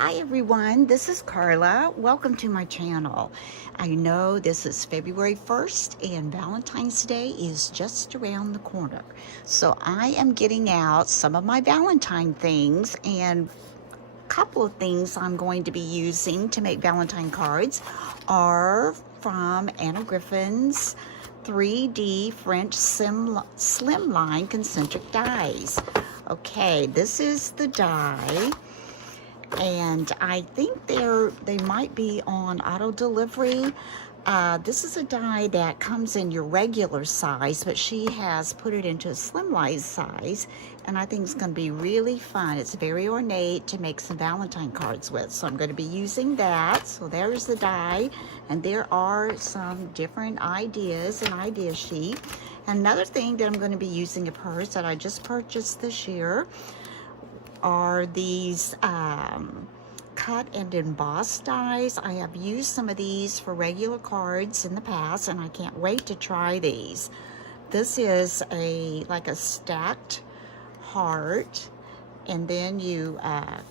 Hi everyone, this is Carla. Welcome to my channel. I know this is February 1st and Valentine's Day is just around the corner. So I am getting out some of my Valentine things, and a couple of things I'm going to be using to make Valentine cards are from Anna Griffin's 3D French Slimline Concentric dies. Okay, this is the die. And I think they might be on auto delivery. This is a die that comes in your regular size, but she has put it into a slimline size, and I think it's going to be really fun. It's very ornate to make some Valentine cards with, so I'm going to be using that. So there's the die, and there are some different ideas, an idea sheet. Another thing that I'm going to be using of hers that I just purchased this year are these cut and emboss dies. I have used some of these for regular cards in the past, and I can't wait to try these. This is like a stacked heart, and then you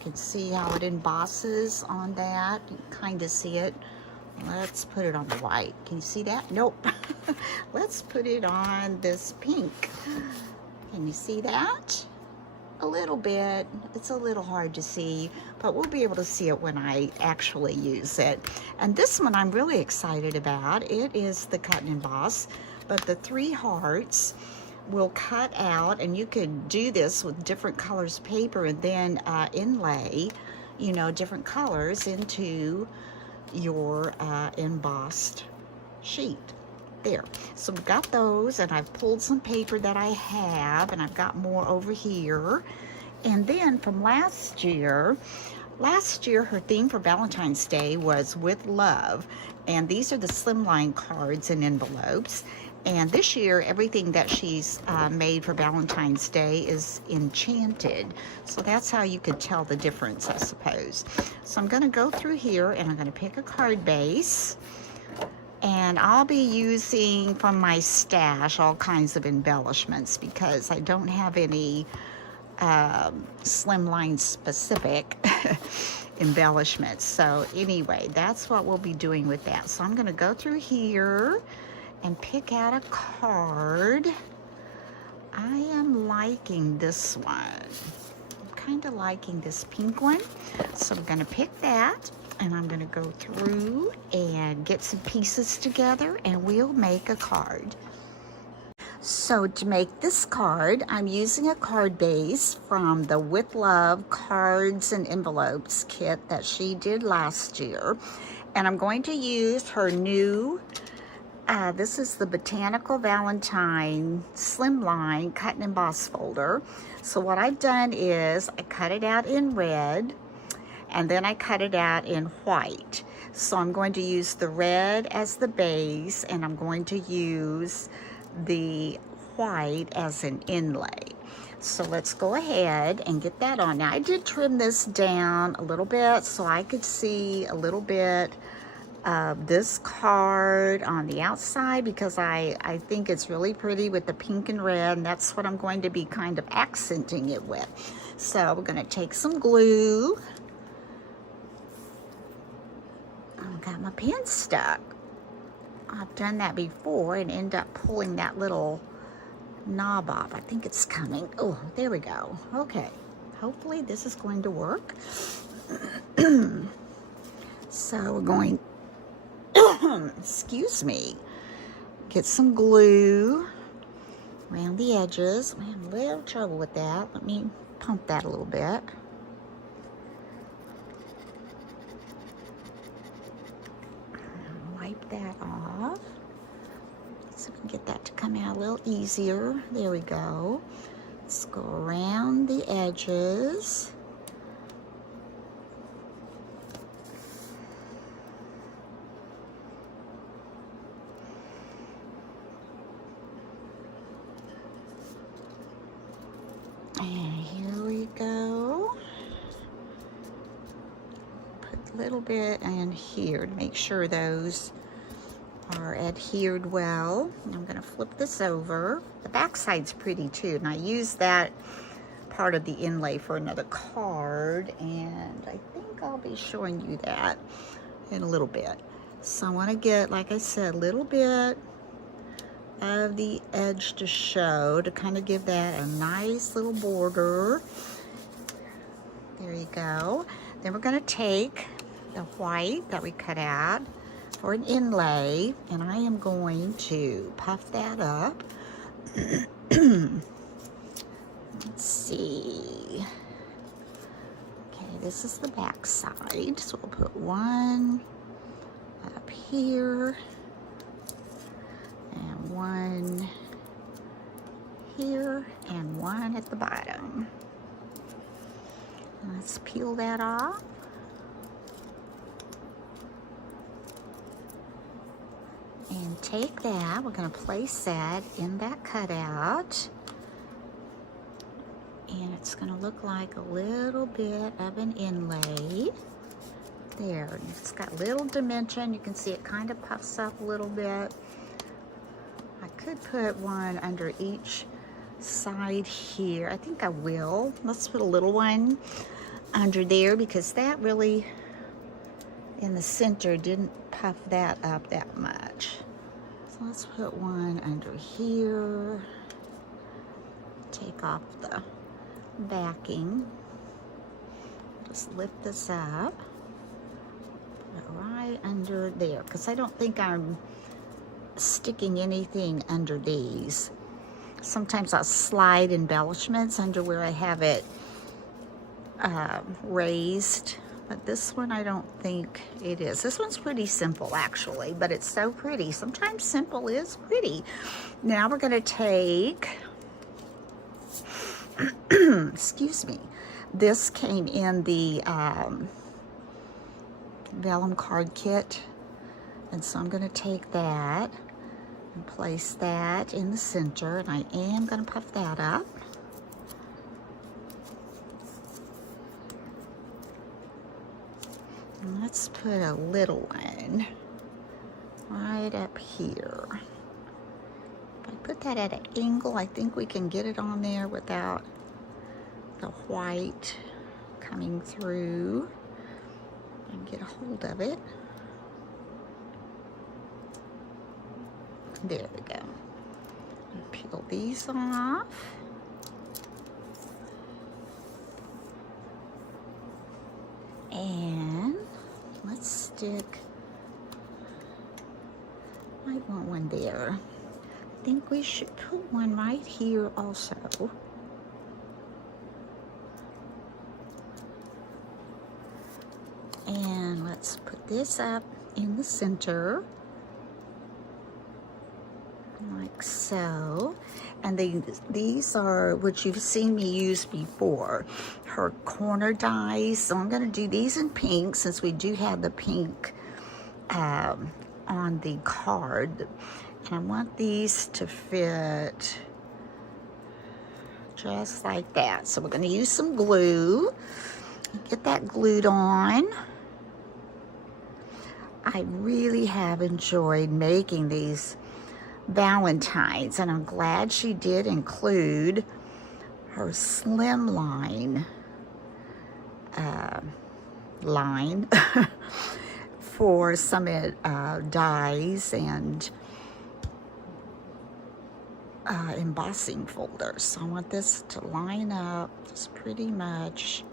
can see how it embosses on that. You can kind of see it. Let's put it on the white. Can you see that? Nope. Let's put it on this pink. Can you see that? A little bit. It's a little hard to see, but we'll be able to see it when I actually use it. And this one I'm really excited about. It is the cut and emboss, but the 3 hearts will cut out, and you could do this with different colors paper and then inlay, you know, different colors into your embossed sheet. There. So we've got those, and I've pulled some paper that I have, and I've got more over here. And then from last year her theme for Valentine's Day was with love, and these are the slimline cards and envelopes. And this year everything that she's made for Valentine's Day is enchanted, so that's how you could tell the difference, I suppose. So I'm going to go through here, and I'm going to pick a card base. And I'll be using from my stash all kinds of embellishments because I don't have any slimline specific embellishments. So anyway, that's what we'll be doing with that. So I'm going to go through here and pick out a card. I am liking this one. I'm kind of liking this pink one. So I'm going to pick that. And I'm going to go through and get some pieces together, and we'll make a card. So to make this card, I'm using a card base from the With Love Cards and Envelopes kit that she did last year. And I'm going to use her new, this is the Botanical Valentine Slimline Cut and Emboss folder. So what I've done is I cut it out in red, and then I cut it out in white. So I'm going to use the red as the base, and I'm going to use the white as an inlay. So let's go ahead and get that on. Now I did trim this down a little bit so I could see a little bit of this card on the outside, because I think it's really pretty with the pink and red, and that's what I'm going to be kind of accenting it with. So we're going to take some glue. I've got my pen stuck. I've done that before and end up pulling that little knob off. I think it's coming. Oh, there we go. Okay. Hopefully this is going to work. So we're going, excuse me, get some glue around the edges. I'm having a little trouble with that. Let me pump that a little bit. Wipe that off so we can get that to come out a little easier. There we go. Let's go around the edges. And here we go. A little bit in here to make sure those are adhered well. I'm going to flip this over. The back side's pretty too, and I used that part of the inlay for another card, and I think think I'll be showing you that in a little bit. So I want to get, like I said, a little bit of the edge to show to kind of give that a nice little border. There you go. Then we're going to take the white that we cut out for an inlay, and I am going to puff that up. Let's see. Okay, this is the back side, so we'll put one up here and one here and one at the bottom. Let's peel that off. And take that, we're going to place that in that cutout. And it's going to look like a little bit of an inlay. There, it's got little dimension. You can see it kind of puffs up a little bit. I could put one under each side here. I think I will. Let's put a little one under there because that really in the center didn't puff that up that much. So let's put one under here. Take off the backing. Just lift this up. Put it right under there because I don't think I'm sticking anything under these. Sometimes I'll slide embellishments under where I have it raised, but this one I don't think it is. This one's pretty simple actually, but it's so pretty. Sometimes simple is pretty. Now we're going to take excuse me, this came in the vellum card kit, and so I'm going to take that and place that in the center, and I am going to puff that up. And let's put a little one right up here. If I put that at an angle, I think we can get it on there without the white coming through and get a hold of it. There we go. Peel these off. And let's stick, might want one there. I think we should put one right here also. And let's put this up in the center, like so. And these are what you've seen me use before, her corner dies. So I'm going to do these in pink since we do have the pink on the card. And I want these to fit just like that. So we're going to use some glue. Get that glued on. I really have enjoyed making these Valentines, and I'm glad she did include her Slimline line for some dies and embossing folders. So I want this to line up just pretty much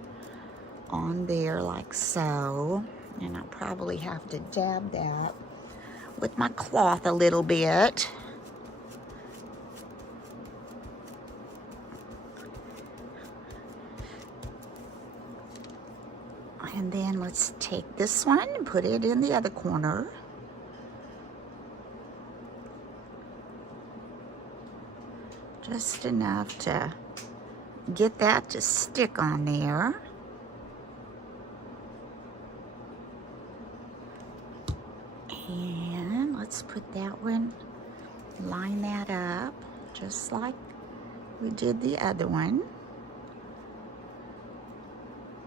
on there like so, and I'll probably have to dab that with my cloth a little bit. And then let's take this one and put it in the other corner. Just enough to get that to stick on there. And let's put that one, line that up just like we did the other one.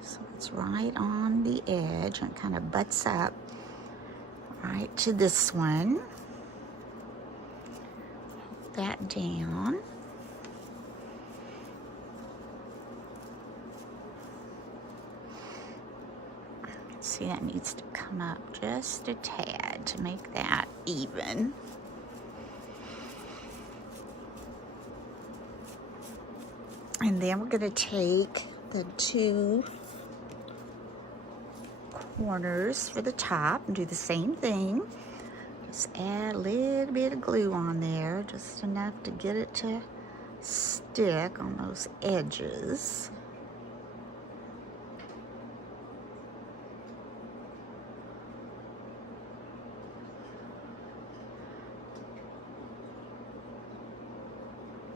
So it's right on the edge and kind of butts up right to this one. Hold that down. See, that needs to come up just a tad to make that even. And then we're going to take the two corners for the top and do the same thing. Just add a little bit of glue on there, just enough to get it to stick on those edges.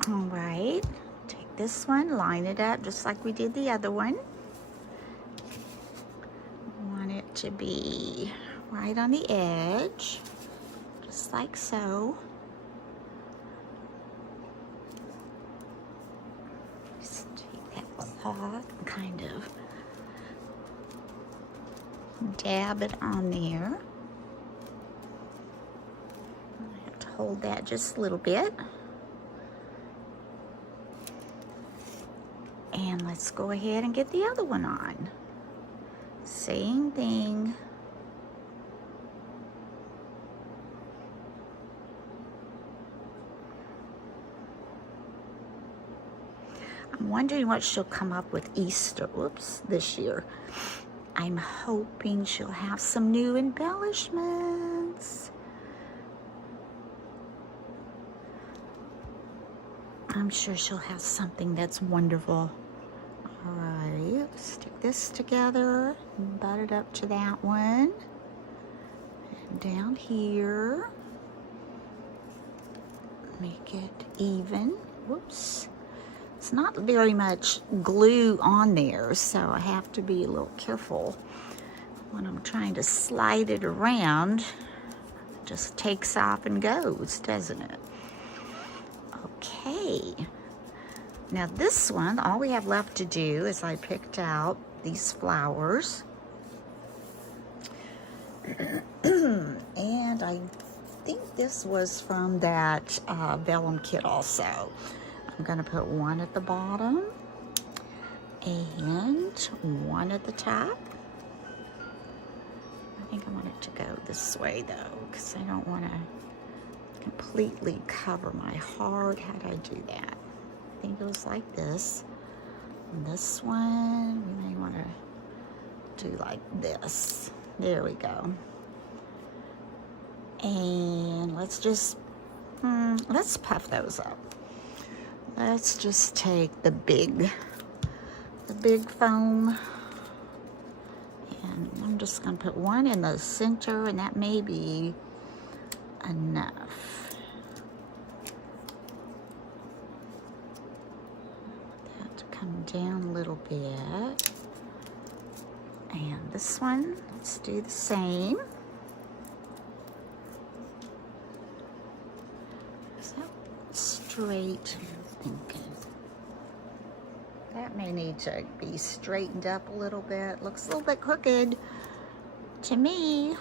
All right, take this one, line it up just like we did the other one. Want it to be right on the edge, just like so. Just take that cloth and kind of dab it on there. I have to hold that just a little bit. And let's go ahead and get the other one on. Same thing. I'm wondering what she'll come up with Easter, this year. I'm hoping she'll have some new embellishments. I'm sure she'll have something that's wonderful. All right, stick this together and butt it up to that one. And down here, make it even. Whoops. It's not very much glue on there, so I have to be a little careful when I'm trying to slide it around. It just takes off and goes, doesn't it? Okay. Now this one, all we have left to do is I picked out these flowers. And I think this was from that vellum kit also. I'm going to put one at the bottom and one at the top. I think I want it to go this way though, because I don't want to completely cover my heart. How do I do that? I think it was like this. And this one, we may want to do like this. There we go. And let's just, let's puff those up. Let's just take the big foam, and I'm just going to put one in the center, and that may be enough. That to come down a little bit. And this one, let's do the same. Is that straight? Thinking that may need to be straightened up a little bit. Looks a little bit crooked to me.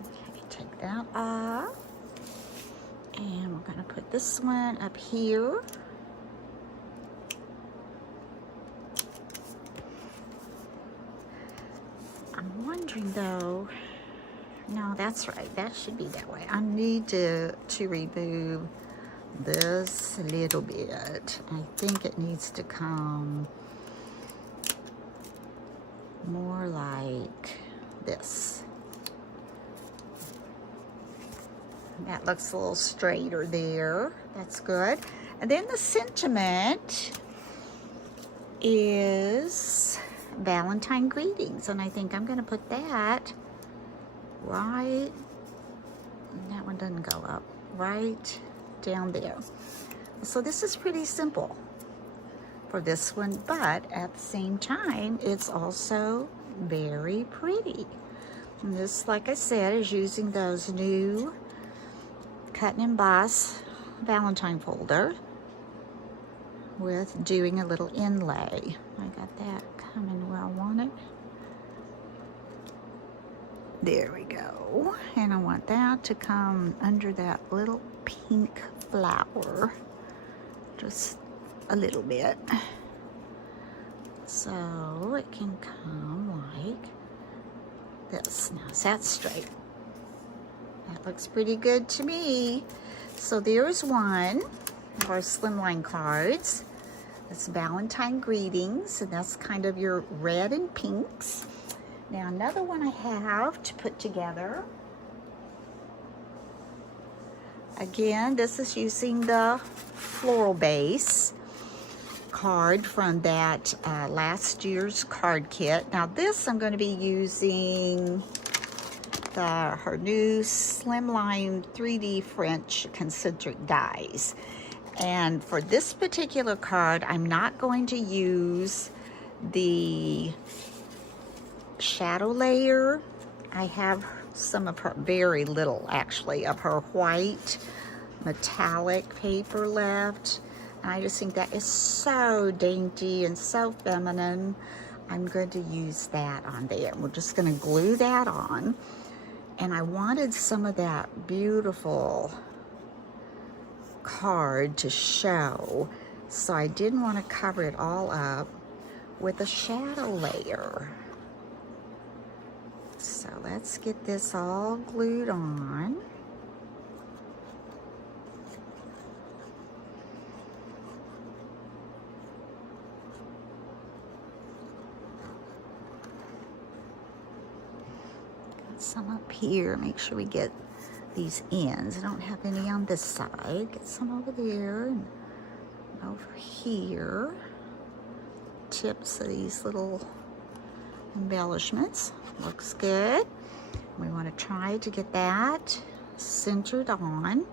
Okay, take that off, and we're going to put this one up here. I'm wondering though, no, that's right, that should be that way. I need to remove this a little bit. I think it needs to come more like this. That looks a little straighter there. That's good. And then the sentiment is Valentine greetings, and I think I'm going to put that right, that one doesn't go up, right down there. So this is pretty simple for this one, but at the same time, it's also very pretty. And this, like I said, is using those new cut and emboss Valentine folder with doing a little inlay. I got that coming where I want it. There we go. And I want that to come under that little pink flower, just a little bit, so it can come like this. Now, is that straight? That looks pretty good to me. So there's one of our Slimline cards. That's Valentine greetings, and that's kind of your red and pinks. Now another one I have to put together. Again, this is using the floral base card from that last year's card kit. Now this I'm going to be using her new Slimline 3D French Concentric dies. And for this particular card, I'm not going to use the shadow layer. I have some of her, very little actually, of her white metallic paper left. And I just think that is so dainty and so feminine. I'm going to use that on there. We're just going to glue that on. And I wanted some of that beautiful card to show, so I didn't want to cover it all up with a shadow layer. So let's get this all glued on. Some up here, make sure we get these ends. I don't have any on this side. Get some over there and over here. Tips of these little embellishments. Looks good. We want to try to get that centered on.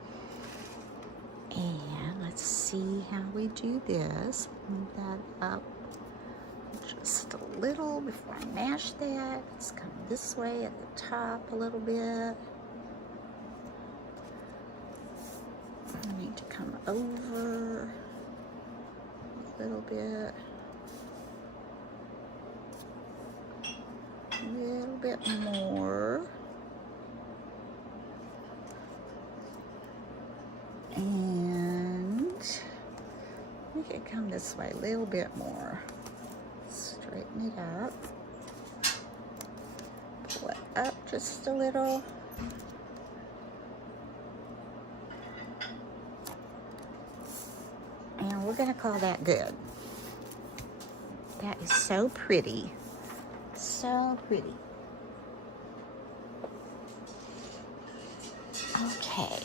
And let's see how we do this. Move that up just a little before I mash that. Let's come this way at the top a little bit. I need to come over a little bit. A little bit more. And we could come this way a little bit more. Straighten it up. Pull it up just a little. And we're gonna call that good. That is so pretty. So pretty. Okay.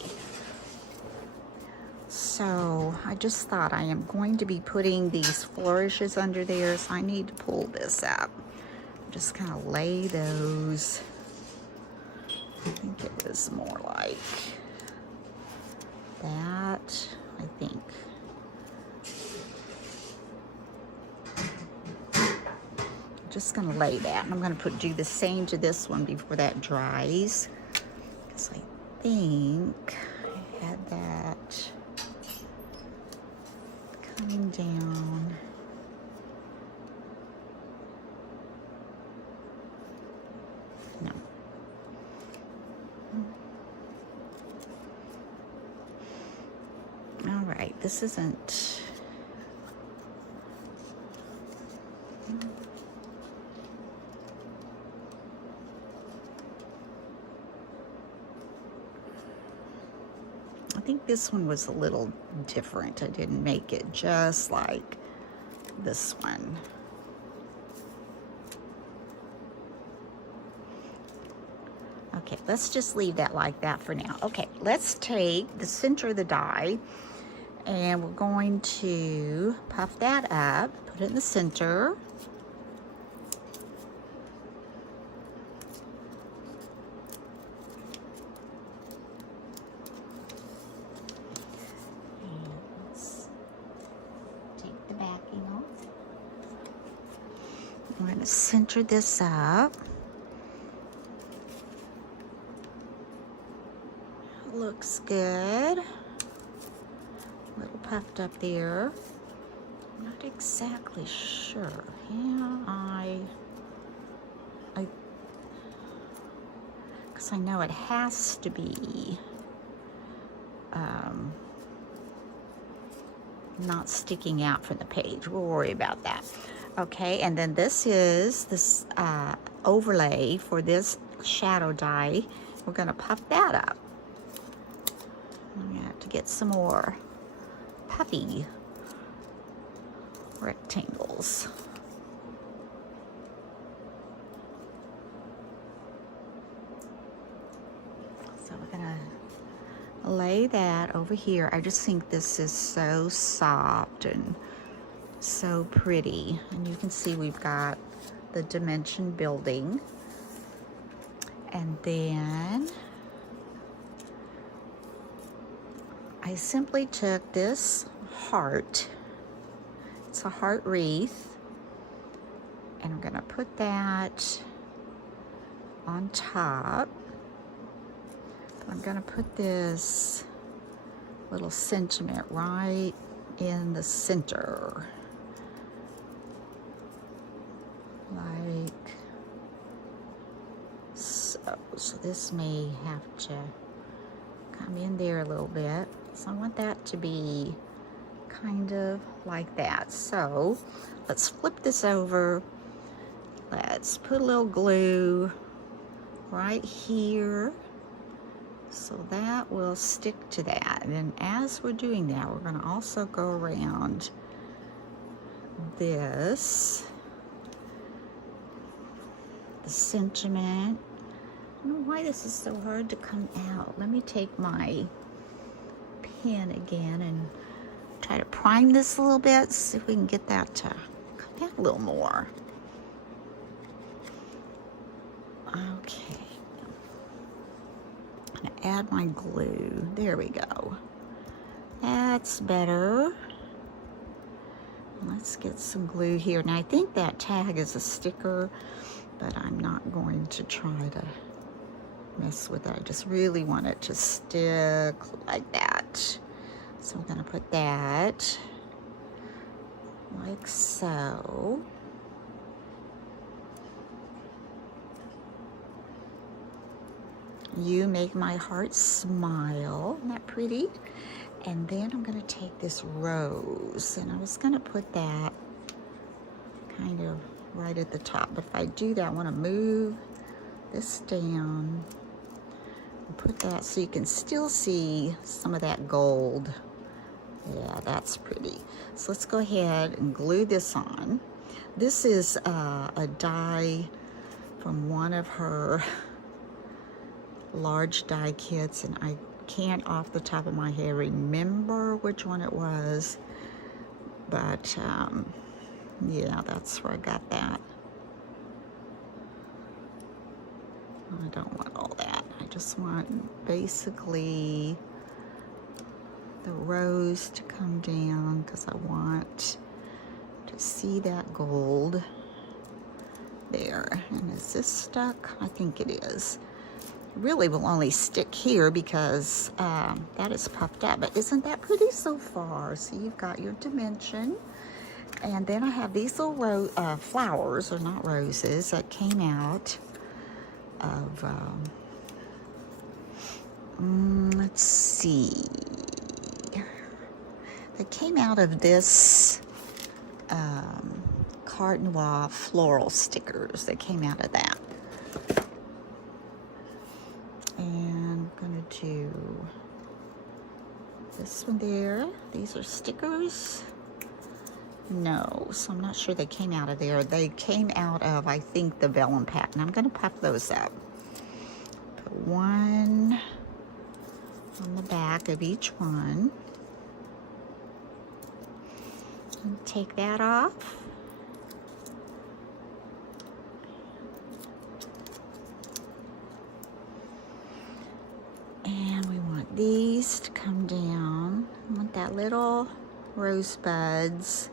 So I just thought I am going to be putting these flourishes under there, so I need to pull this up. Just kind of lay those. I think it is more like that, I think. Just gonna lay that, and I'm gonna do the same to this one before that dries, because I think I had that coming down. No. All right, this isn't. I think this one was a little different. I didn't make it just like this one. Okay, let's just leave that like that for now. Okay, let's take the center of the die and we're going to puff that up, put it in the center. We're going to center this up. Looks good. A little puffed up there. I'm not exactly sure. Yeah, because I know it has to be not sticking out from the page. We'll worry about that. Okay, and then this is this overlay for this shadow die. We're gonna puff that up. I'm gonna have to get some more puffy rectangles. So we're gonna lay that over here. I just think this is so soft and so pretty. And you can see we've got the dimension building. And then I simply took this heart. It's a heart wreath. And I'm gonna put that on top. I'm gonna put this little sentiment right in the center. Like so. So this may have to come in there a little bit. So I want that to be kind of like that. So let's flip this over. Let's put a little glue right here. So that will stick to that. And then as we're doing that, we're gonna also go around this, the sentiment. I don't know why this is so hard to come out. Let me take my pen again and try to prime this a little bit, see if we can get that to come out a little more. Okay. I'm gonna add my glue. There we go. That's better. Let's get some glue here. Now I think that tag is a sticker, but I'm not going to try to mess with it. I just really want it to stick like that. So I'm gonna put that like so. You make my heart smile. Isn't that pretty? And then I'm gonna take this rose, and I was gonna put that kind of right at the top. But if I do that, I wanna move this down and put that so you can still see some of that gold. Yeah, that's pretty. So let's go ahead and glue this on. This is a die from one of her large die kits, and I can't off the top of my head remember which one it was, but yeah, that's where I got that. I don't want all that. I just want basically the rose to come down because I want to see that gold there. And is this stuck? I think it is. It really will only stick here because that is puffed up, but isn't that pretty so far? So you've got your dimension, and then I have these little flowers, or not roses, that came out of let's see, they came out of this Carte Noire floral stickers. They came out of that. And I'm gonna do this one there. These are stickers. No, so I'm not sure they came out of there. They came out of, I think, the vellum pack, and I'm gonna puff those up. Put one on the back of each one. And take that off. And we want these to come down. I want that little rosebuds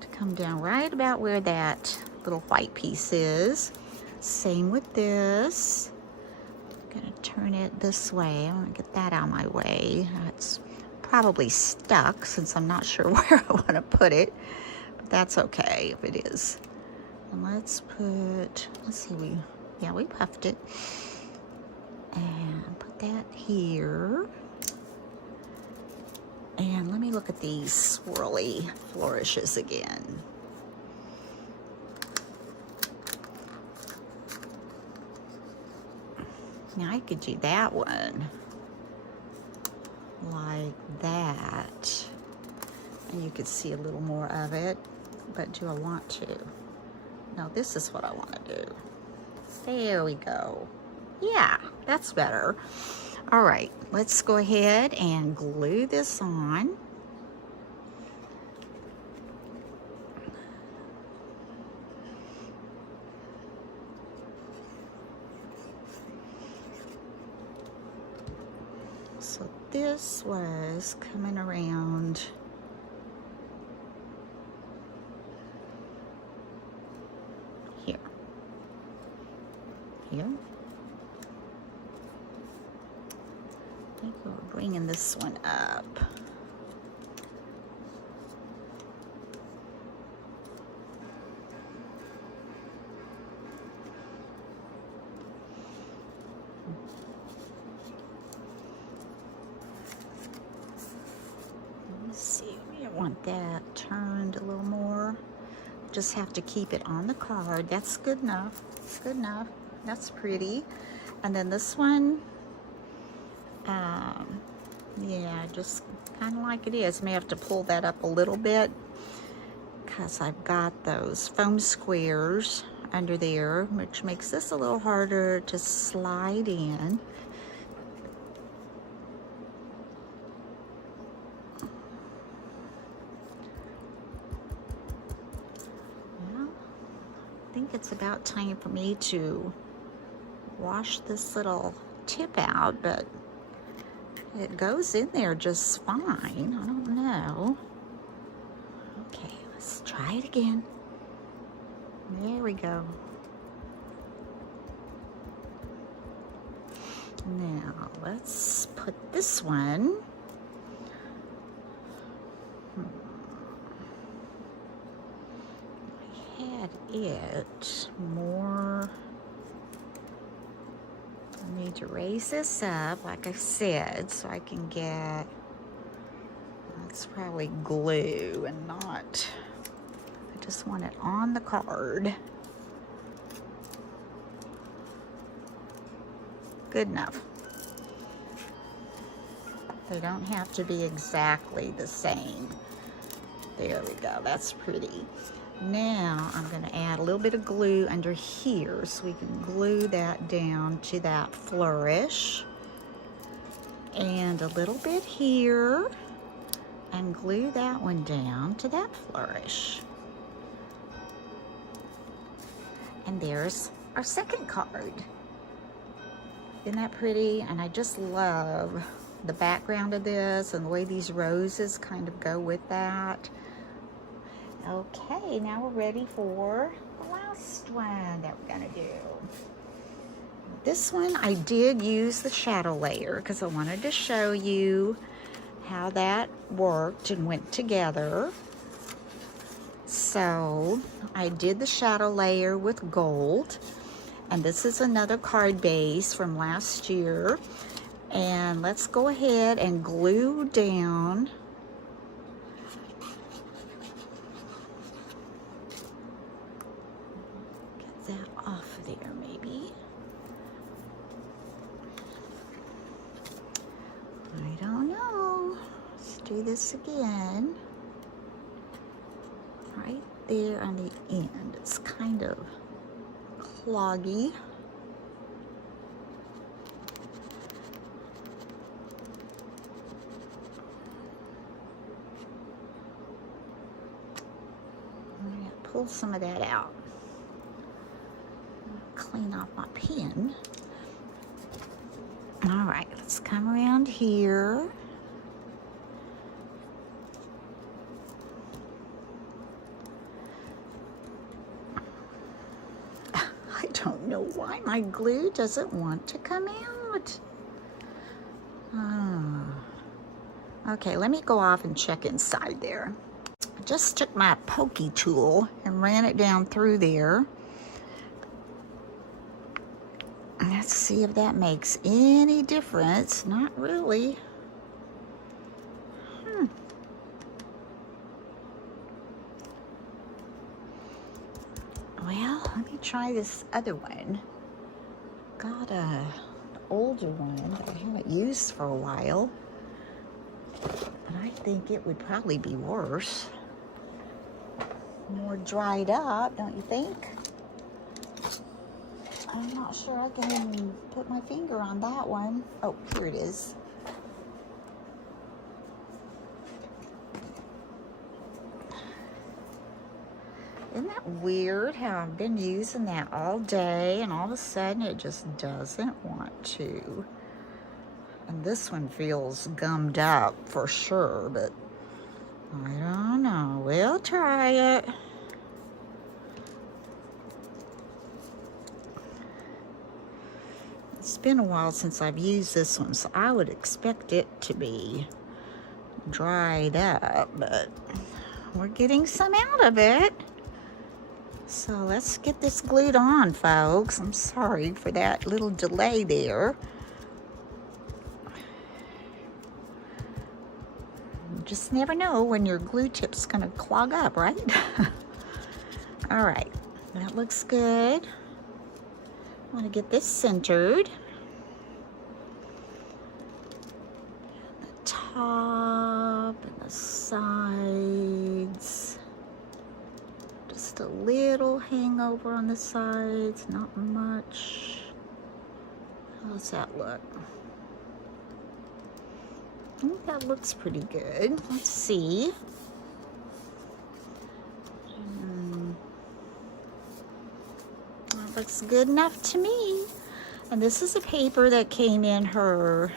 to come down right about where that little white piece is. Same with this. I'm gonna turn it this way. I want to get that out of my way. It's probably stuck since I'm not sure where I want to put it, but that's okay if it is. And let's see, we puffed it. And put that here. And let me look at these swirly flourishes again. Now I could do that one like that. And you could see a little more of it, but do I want to? No, this is what I want to do. There we go. Yeah, that's better. All right, let's go ahead and glue this on. So this was coming around here. Here. I think we're bringing this one up. Let's see, we want that turned a little more. Just have to keep it on the card. That's good enough. Good enough. That's pretty. And then this one, yeah, just kind of like it is. May have to pull that up a little bit because I've got those foam squares under there, which makes this a little harder to slide in. Well, I think it's about time for me to wash this little tip out, but it goes in there just fine. I don't know. Okay, let's try it again. There we go. Now, let's put this one. I had it more. I need to raise this up, like I said, so I can get, that's probably glue and not, I just want it on the card. Good enough. They don't have to be exactly the same. There we go, that's pretty. Now I'm going to add a little bit of glue under here so we can glue that down to that flourish. And a little bit here and glue that one down to that flourish. And there's our second card. Isn't that pretty? And I just love the background of this and the way these roses kind of go with that. Okay, now we're ready for the last one that we're gonna do. This one I did use the shadow layer because I wanted to show you how that worked and went together. So I did the shadow layer with gold, and this is another card base from last year. And let's go ahead and glue down that off there maybe. I don't know. Let's do this again. Right there on the end. It's kind of cloggy. I'm going to pull some of that out. Clean off my pen. All right, let's come around here. I don't know why my glue doesn't want to come out. Okay, let me go off and check inside there. I just took my pokey tool and ran it down through there. Let's see if that makes any difference. Not really. Well, let me try this other one. Got a older one that I haven't used for a while. But I think it would probably be worse. More dried up, don't you think? I'm not sure I can even put my finger on that one. Oh, here it is. Isn't that weird how I've been using that all day and all of a sudden it just doesn't want to? And this one feels gummed up for sure, but I don't know. We'll try it. It's been a while since I've used this one, so I would expect it to be dried up, but we're getting some out of it. So let's get this glued on, folks. I'm sorry for that little delay there. You just never know when your glue tip's gonna clog up, right? All right, that looks good. I want to get this centered. The top and the sides. Just a little hangover on the sides, not much. How's that look? I think that looks pretty good. Let's see. That looks good enough to me. And this is a paper that came in her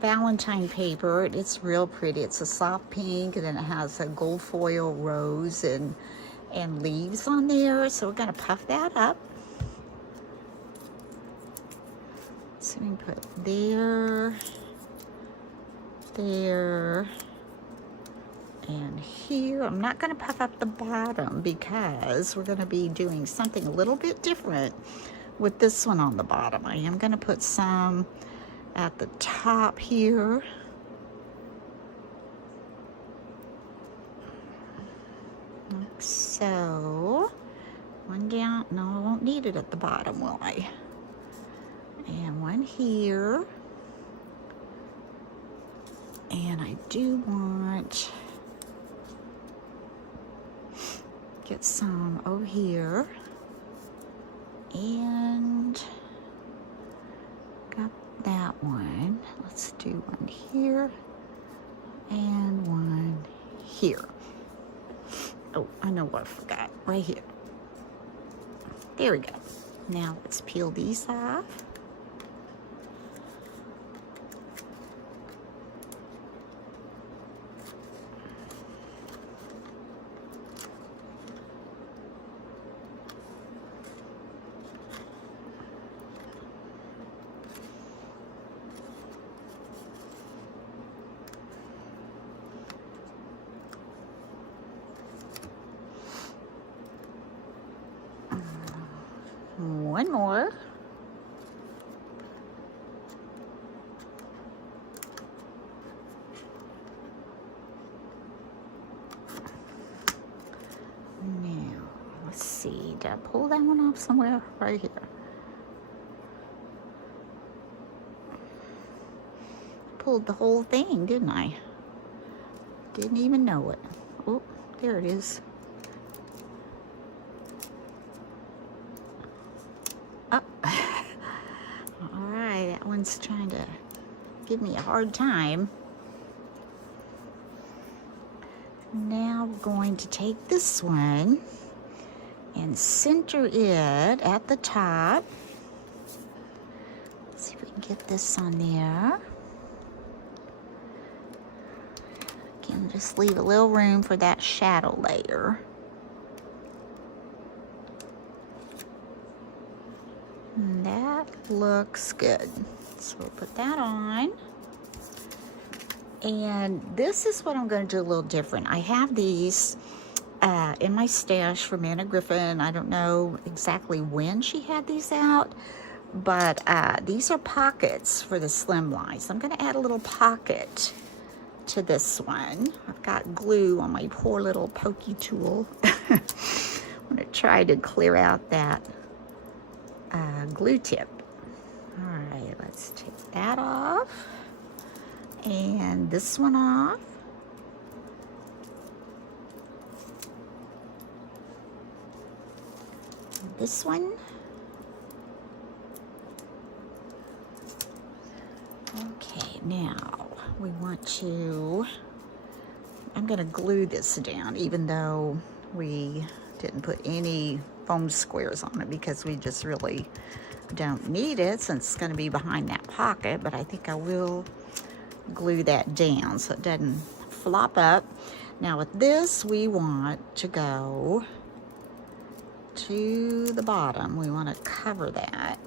Valentine paper. It's real pretty. It's a soft pink, and then it has a gold foil rose and leaves on there. So we're gonna puff that up. So we can put there, there, and here. I'm not gonna puff up the bottom because we're gonna be doing something a little bit different with this one on the bottom. I am gonna put some at the top here. Like so. One down. No, I won't need it at the bottom, will I? And one here. And I do want get some over here. And got that one. Let's do one here and one here. Oh, I know what I forgot. Right here. There we go. Now let's peel these off. One more. Now, let's see. Did I pull that one off somewhere? Right here. Pulled the whole thing, didn't I? Didn't even know it. Oh, there it is. Trying to give me a hard time. Now we're going to take this one and center it at the top. Let's see if we can get this on there. Again, just leave a little room for that shadow layer. And that looks good. So we'll put that on. And this is what I'm going to do a little different. I have these in my stash from Anna Griffin. I don't know exactly when she had these out, but these are pockets for the Slimline. So I'm going to add a little pocket to this one. I've got glue on my poor little pokey tool. I'm going to try to clear out that glue tip. All right, let's take that off. And this one off. This one. Okay, now we want to, I'm going to glue this down, even though we didn't put any foam squares on it because we just really don't need it since it's going to be behind that pocket, but I think I will glue that down so it doesn't flop up. Now with this, we want to go to the bottom. We want to cover that.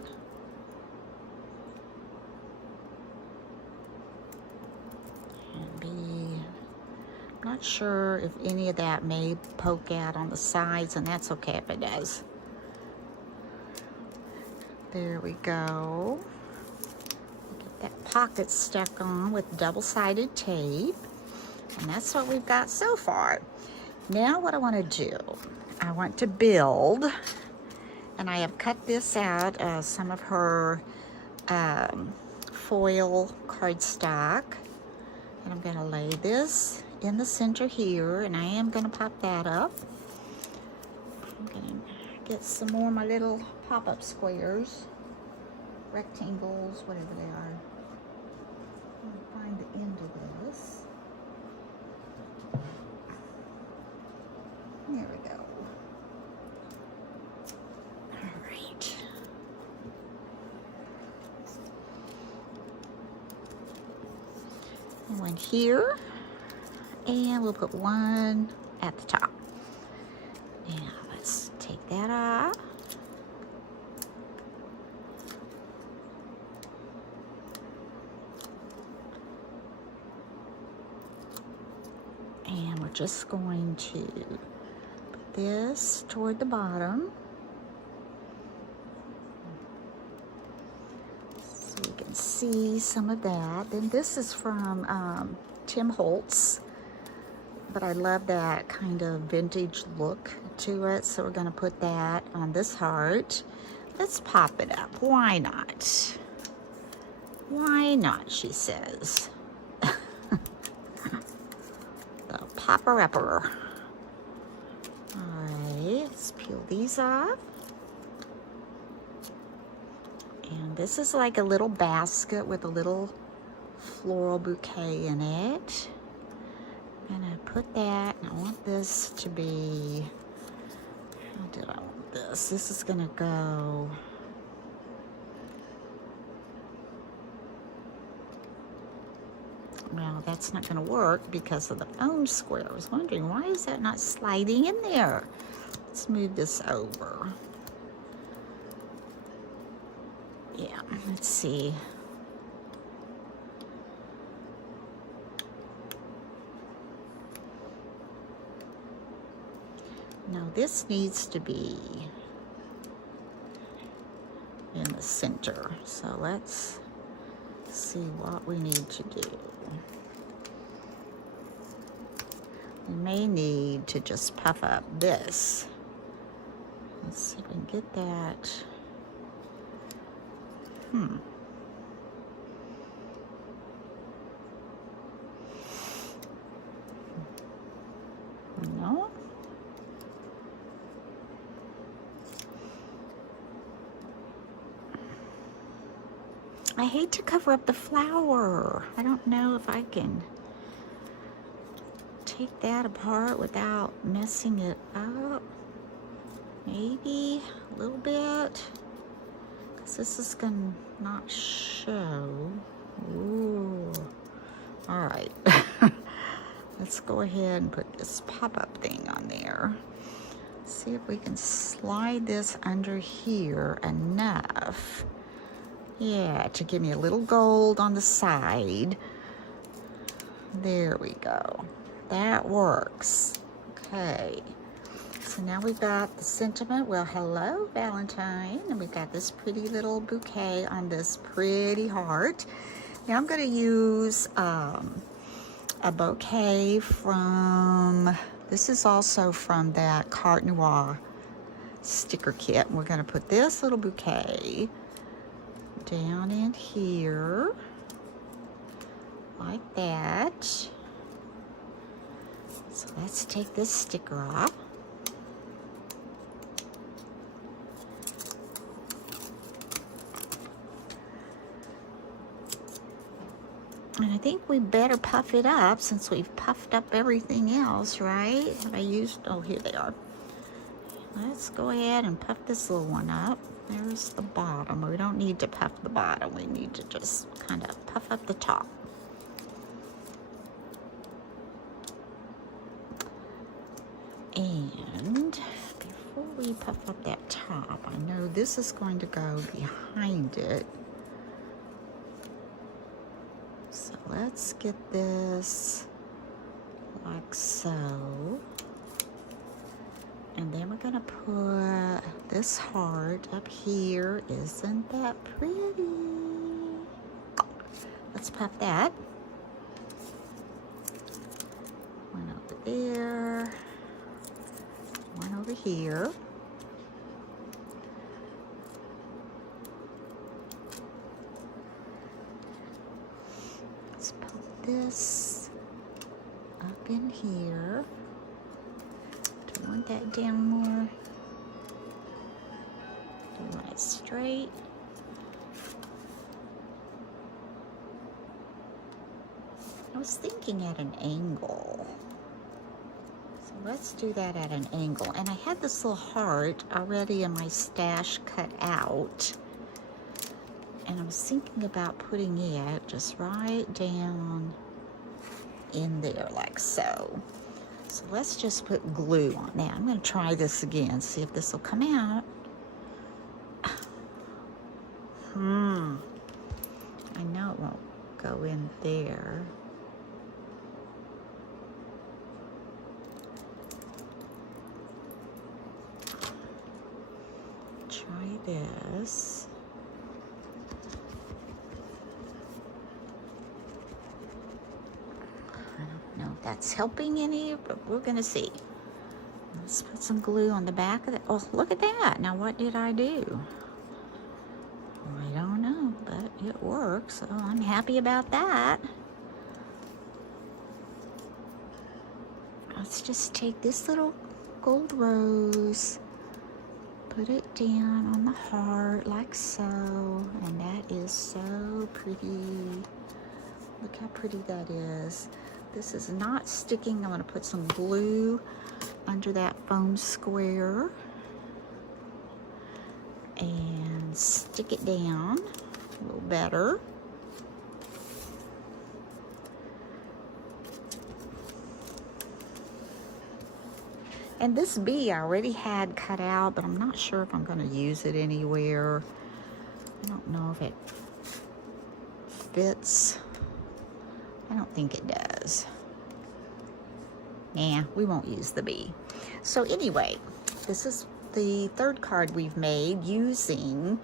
Not sure if any of that may poke out on the sides, and that's okay if it does. There we go. Get that pocket stuck on with double-sided tape, and that's what we've got so far. Now what I want to do, I want to build, and I have cut this out, some of her foil cardstock, and I'm going to lay this in the center here, and I am going to pop that up. I'm going to get some more of my little pop-up squares, rectangles, whatever they are. I'm going to find the end of this. There we go. All right. One here. And we'll put one at the top. Now let's take that off. And we're just going to put this toward the bottom, so you can see some of that. Then this is from Tim Holtz. But I love that kind of vintage look to it, so we're going to put that on this heart. Let's pop it up. Why not? Why not, she says. The popper-upper. All right, let's peel these off. And this is like a little basket with a little floral bouquet in it. I'm gonna put that, and I want this to be, how did I want this? This is gonna go, well, that's not gonna work because of the foam square. I was wondering, why is that not sliding in there? Let's move this over. Yeah, let's see. Now this needs to be in the center. So let's see what we need to do. We may need to just puff up this. Let's see if we can get that. No. I hate to cover up the flower. I don't know if I can take that apart without messing it up. Maybe a little bit, because this is gonna not show. Ooh. All right. Let's go ahead and put this pop-up thing on there. See if we can slide this under here enough. Yeah, to give me a little gold on the side. There we go. That works. Okay. So now we've got the sentiment. Well, hello, Valentine. And we've got this pretty little bouquet on this pretty heart. Now I'm going to use a bouquet from, this is also from that Carte Noire sticker kit. We're going to put this little bouquet down in here, like that. So let's take this sticker off. And I think we better puff it up since we've puffed up everything else, right? I used, oh, here they are. Let's go ahead and puff this little one up. There's the bottom. We don't need to puff the bottom. We need to just kind of puff up the top. And before we puff up that top, I know this is going to go behind it. So let's get this like so. And then we're gonna put this heart up here. Isn't that pretty? Let's puff that. One over there. One over here. Let's put this up in here. Do you want that down more? Do you want it straight? I was thinking at an angle. So let's do that at an angle. And I had this little heart already in my stash cut out. And I was thinking about putting it just right down in there like so. So let's just put glue on that. I'm going to try this again, see if this will come out. I know it won't go in there. Try this. I don't know if that's helping any, but we're gonna see. Let's put some glue on the back of it. Oh, look at that. Now what did I do? I don't know, but it works, so I'm happy about that. Let's just take this little gold rose, put it down on the heart like so, and that is so pretty. Look how pretty that is. This is not sticking. I'm going to put some glue under that foam square and stick it down a little better. And this bee I already had cut out, but I'm not sure if I'm going to use it anywhere. I don't know if it fits. I don't think it does. Nah, we won't use the bee. So anyway, this is the third card we've made using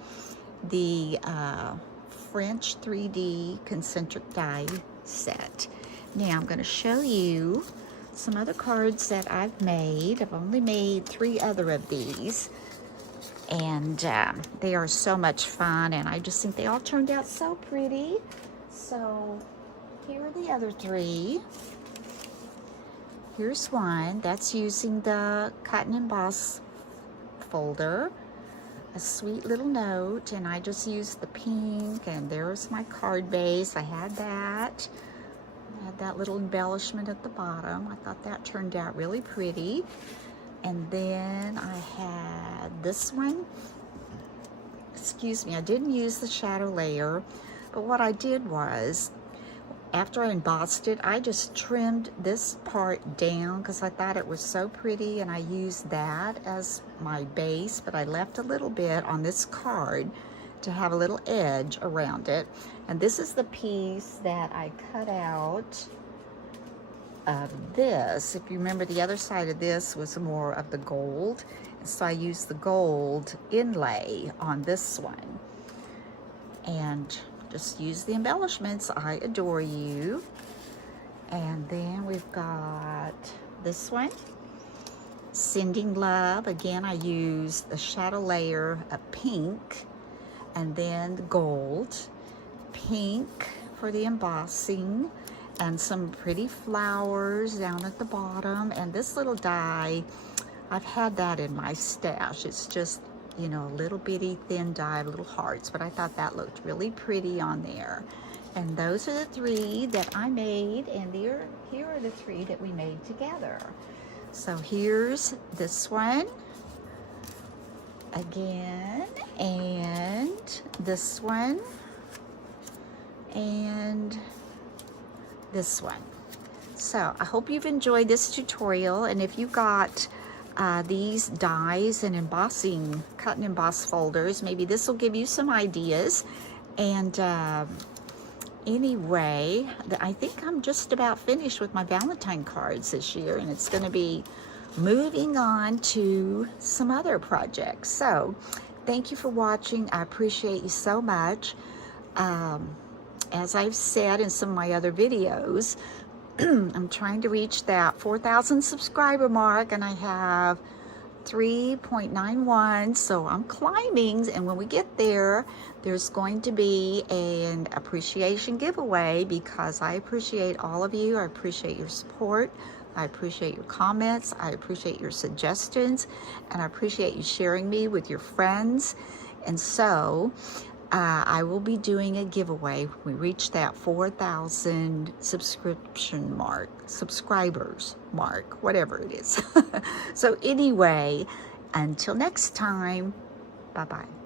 the French 3D Concentric die set. Now I'm going to show you some other cards that I've made. I've only made 3 other of these, and they are so much fun, and I just think they all turned out so pretty. So here are the other 3. Here's one that's using the cotton emboss folder, a sweet little note, and I just used the pink, and there's my card base. I had that. Had that little embellishment at the bottom. I thought that turned out really pretty. And then I had this one. Excuse me, I didn't use the shadow layer, but what I did was, after I embossed it, I just trimmed this part down because I thought it was so pretty, and I used that as my base, but I left a little bit on this card to have a little edge around it. And this is the piece that I cut out of this. If you remember, the other side of this was more of the gold, so I used the gold inlay on this one. And just use the embellishments. I adore you. And then we've got this one, Sending Love. Again, I used the shadow layer of pink and then gold, pink for the embossing, and some pretty flowers down at the bottom. And this little die, I've had that in my stash. It's just, you know, a little bitty thin die, little hearts, but I thought that looked really pretty on there. And those are the 3 that I made, and here are the 3 that we made together. So here's this one again, and this one, and this one. So I hope you've enjoyed this tutorial, and if you got these dies and embossing, cut and emboss folders, maybe this will give you some ideas. And anyway, I think I'm just about finished with my Valentine cards this year, and it's going to be moving on to some other projects. So thank you for watching. I appreciate you so much. As I've said in some of my other videos, I'm trying to reach that 4,000 subscriber mark, and I have 3.91, so I'm climbing. And when we get there, there's going to be an appreciation giveaway, because I appreciate all of you. I appreciate your support. I appreciate your comments. I appreciate your suggestions, and I appreciate you sharing me with your friends. And so I will be doing a giveaway when we reach that 4,000 subscribers mark, whatever it is. So anyway, until next time, bye-bye.